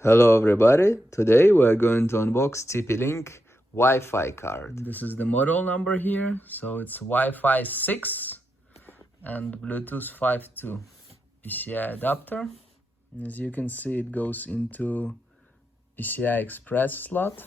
Hello everybody, today we're going to unbox TP-Link Wi-Fi card. This is the model number here, so it's Wi-Fi 6 and Bluetooth 5.2 PCI adapter. And as you can see, it goes into PCI Express slot.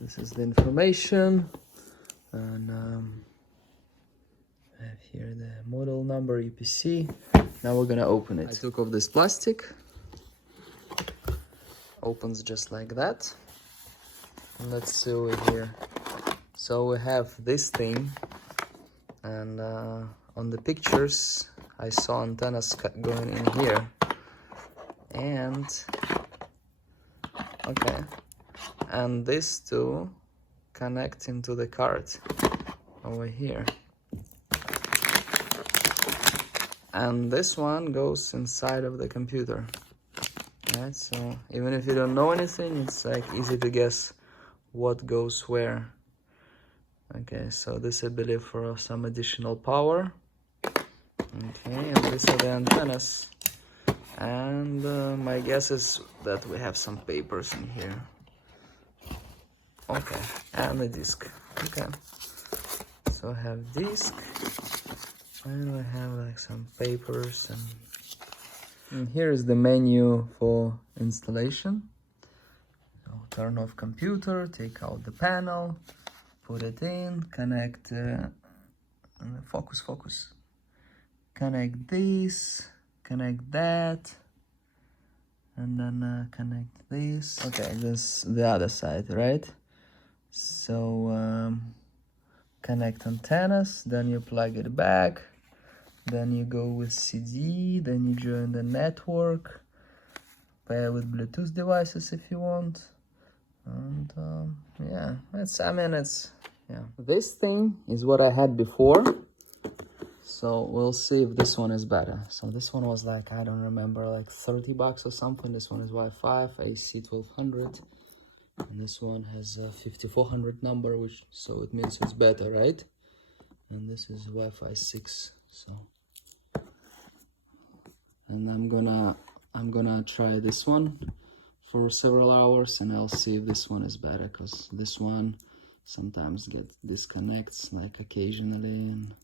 This is the information, and I have here the model number EPC. Now we're gonna open it. I took off this plastic. Opens just like that. And let's see over here. So we have this thing, and on the pictures I saw antennas going in here, and okay. And these two connect into the card over here. And this one goes inside of the computer. Right, so even if you don't know anything, it's like easy to guess what goes where. Okay, so this I believe for some additional power. Okay, and these are the antennas. And my guess is that we have some papers in here. Okay, and the disc. Okay, so I have disc, and I have like some papers, and here is the menu for installation. So turn off computer, take out the panel, put it in, connect, focus, connect this, connect that, and then connect this. Okay, this the other side, right? So connect antennas, then you plug it back, then you go with CD, then you join the network, pair with Bluetooth devices if you want, and yeah, this thing is what I had before, so we'll see if this one is better. So this one was like, I don't remember, like 30 bucks or something. This one is Wi-Fi AXE1200. And this one has a 5400 number, which so it means it's better, right? And this is Wi-Fi 6. So, and I'm gonna try this one for several hours, and I'll see if this one is better, because this one sometimes disconnects like occasionally, and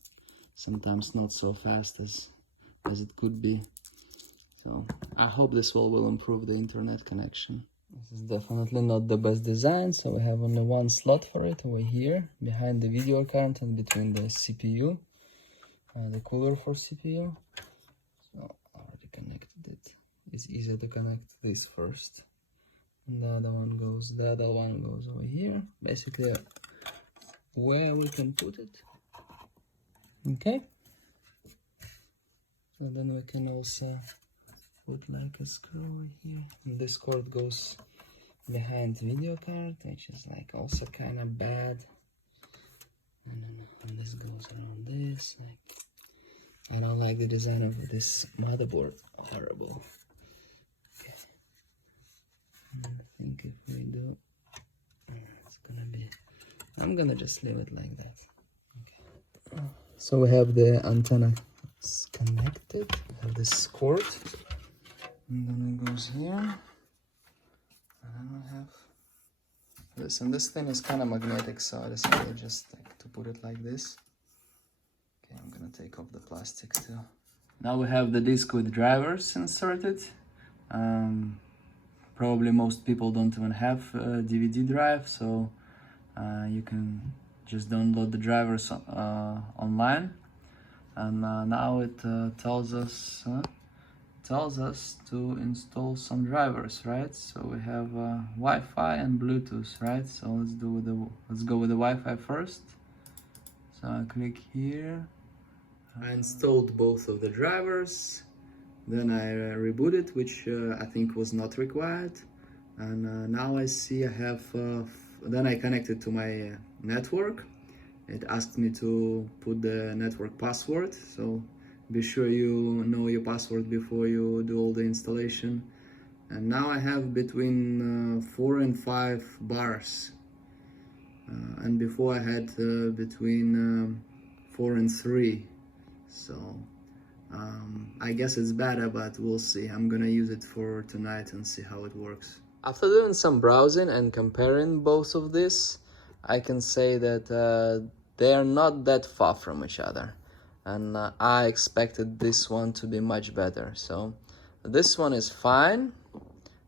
sometimes not so fast as it could be. So I hope this will improve the internet connection. This is definitely not the best design, so we have only one slot for it over here, behind the video card and between the CPU, the cooler for CPU. So I already connected it. It's easier to connect this first. And the other one goes over here, basically where we can put it. Okay. So then we can also put like a screw over here, and this cord goes behind video card, which is like also kind of bad, and then this goes around this. Like, I don't like the design of this motherboard. Horrible. Okay, and I think if we do, it's gonna be, I'm gonna just leave it like that. Okay, so we have the antenna connected. We have this cord, and then it goes here, and then we have this, and this thing is kind of magnetic, so I decided just like to put it like this. Okay, I'm gonna take off the plastic too. Now we have the disc with drivers inserted. Probably most people don't even have a DVD drive, so you can just download the drivers online. And now it tells us to install some drivers, right? So we have Wi-Fi and Bluetooth, right? So let's go with the Wi-Fi first. So I click here. I installed both of the drivers. Then I rebooted, which I think was not required. And now I see I have. Then I connected to my network, it asked me to put the network password, so be sure you know your password before you do all the installation. And now I have between 4 and 5 bars, and before I had between 4 and 3, so I guess it's better, but we'll see. I'm gonna use it for tonight and see how it works. After doing some browsing and comparing both of these, I can say that they are not that far from each other, and I expected this one to be much better. So this one is fine.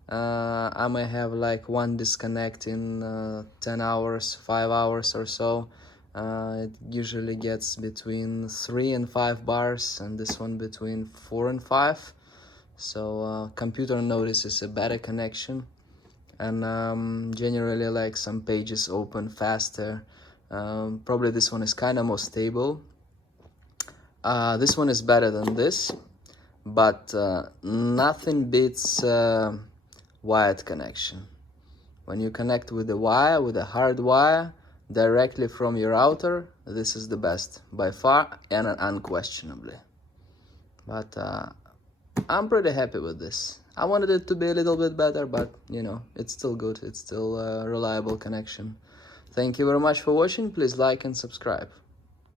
I may have like one disconnect in 10 hours, 5 hours or so. It usually gets between 3 and 5 bars, and this one between 4 and 5. So computer notices a better connection, and generally like some pages open faster. Probably this one is kind of more stable. This one is better than this, but nothing beats wired connection. When you connect with a wire, with a hard wire, directly from your router, this is the best by far and unquestionably. But I'm pretty happy with this. I wanted it to be a little bit better, but you know, it's still good. It's still a reliable connection. Thank you very much for watching. Please like and subscribe.